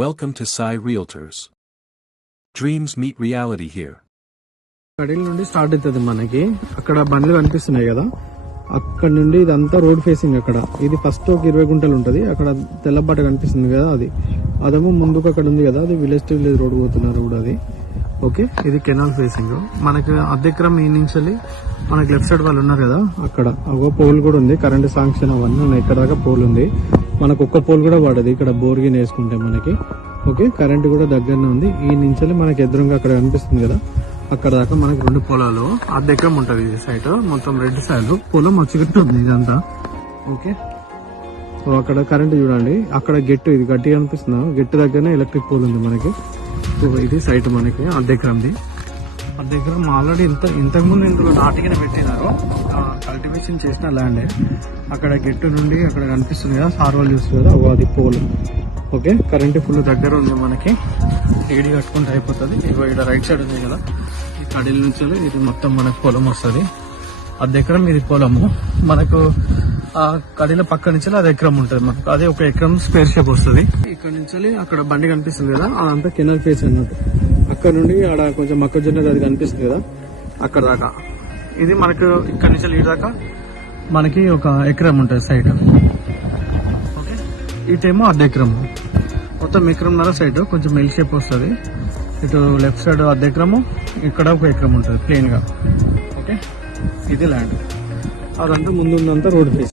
Welcome to Sai Realtors. Dreams meet reality here. కడిల నుండి start అవుతుంది మనకి. అక్కడ బండ్లు కనిపిస్తున్నాయి కదా, అక్కడ నుండి ఇదంతా రోడ్ ఫేసింగ్. అక్కడ ఇది ఫస్ట్ ఒక 20 గుంటలు ఉంటది. అక్కడ తెల్లబాట కనిపిస్తుంది కదా, అదేమో ముందుకు అక్కడ ఉంది కదా, అది విలేజ్ టు విలేజ్ రోడ్ పోతున్నారు కూడా అది. ఓకే, ఇది కెనాల్ ఫేసింగ్. మనకి అద్దెక్రమ్ ఈ నుంచి మనకి లెఫ్ట్ సైడ్ వాళ్ళు ఉన్నారు కదా, అక్కడ ఒక పోల్ కూడా ఉంది. కరెంట్ శాంక్షన్ అవన్నీ ఉన్నాయి. ఇక్కడ దాకా పోల్ ఉంది. మనకు ఒక్క పోల్ కూడా పడదు ఇక్కడ బోర్గిన్ వేసుకుంటే మనకి. ఓకే, కరెంట్ కూడా దగ్గరనే ఉంది. ఈ నుంచి మనకి ఎదురుగా అక్కడ కనిపిస్తుంది కదా, అక్కడ దాకా మనకి 2 పొలాలు అద్దెక్రమ్ ఉంటది. ఇది సైడ్ మొత్తం రెడ్ సైడ్ పొలం వచ్చి ఇదంతా. ఓకే, సో అక్కడ కరెంట్ చూడండి, అక్కడ గెట్టు, ఇది గట్టిగా అనిపిస్తుంది. గెట్టు దగ్గరనే ఎలక్ట్రిక్ పోల్ ఉంది మనకి. సో ఇది సైట్ మనకి అద్దెక్రమ్ది. అద్దెక్రమ్ ఆల్రెడీ ఇంతకుముందు ఇందులో నాటికనే పెట్టినారు, కల్టివేషన్ చేసిన ల్యాండే. అక్కడ గెట్టు నుండి అక్కడ కనిపిస్తుంది కదా, సార్వాల్ చూస్తుంది కదా, అది పోల్. ఓకే, కరెంట్ ఫుల్ దగ్గర ఉంది మనకి. ఏడి కట్టుకుంటే అయిపోతుంది. ఇక్కడ రైట్ సైడ్ ఉంది కదా, ఈ కడిల నుంచి ఇది మొత్తం మనకు పొలం వస్తుంది. అద్దెక్రమ్ ఇది పొలము మనకు. ఆ కడిల పక్క నుంచి అది ఎకరం ఉంటుంది మనకు. అదే ఒక ఎకరం స్పేర్ షేప్ వస్తుంది. ఇక్కడ నుంచి అక్కడ బండి కనిపిస్తుంది కదా, అదంతా కెనాల్ ఫేస్ అన్నట్టు. అక్కడ నుండి ఆడ కొంచెం మొక్కజొన్న అది కనిపిస్తుంది కదా, అక్కడ దాకా ఇది మనకు. ఇక్కడ నుంచి ఇటు దాకా మనకి ఒక ఎకరం ఉంటుంది సైడ్. ఓకే, ఇటేమో అద్దెక్రమ్, మొత్తం ఎకరంన్నర సైడ్ కొంచెం ఎల్ షేప్ వస్తుంది. ఇటు లెఫ్ట్ సైడ్ అద్దెక్రము, ఇక్కడ ఒక ఎకరం ఉంటుంది ప్లెయిన్ గా. ఓకే, ఇది ల్యాండ్. అదంతా ముందుందంతా రోడ్ ఫేస్.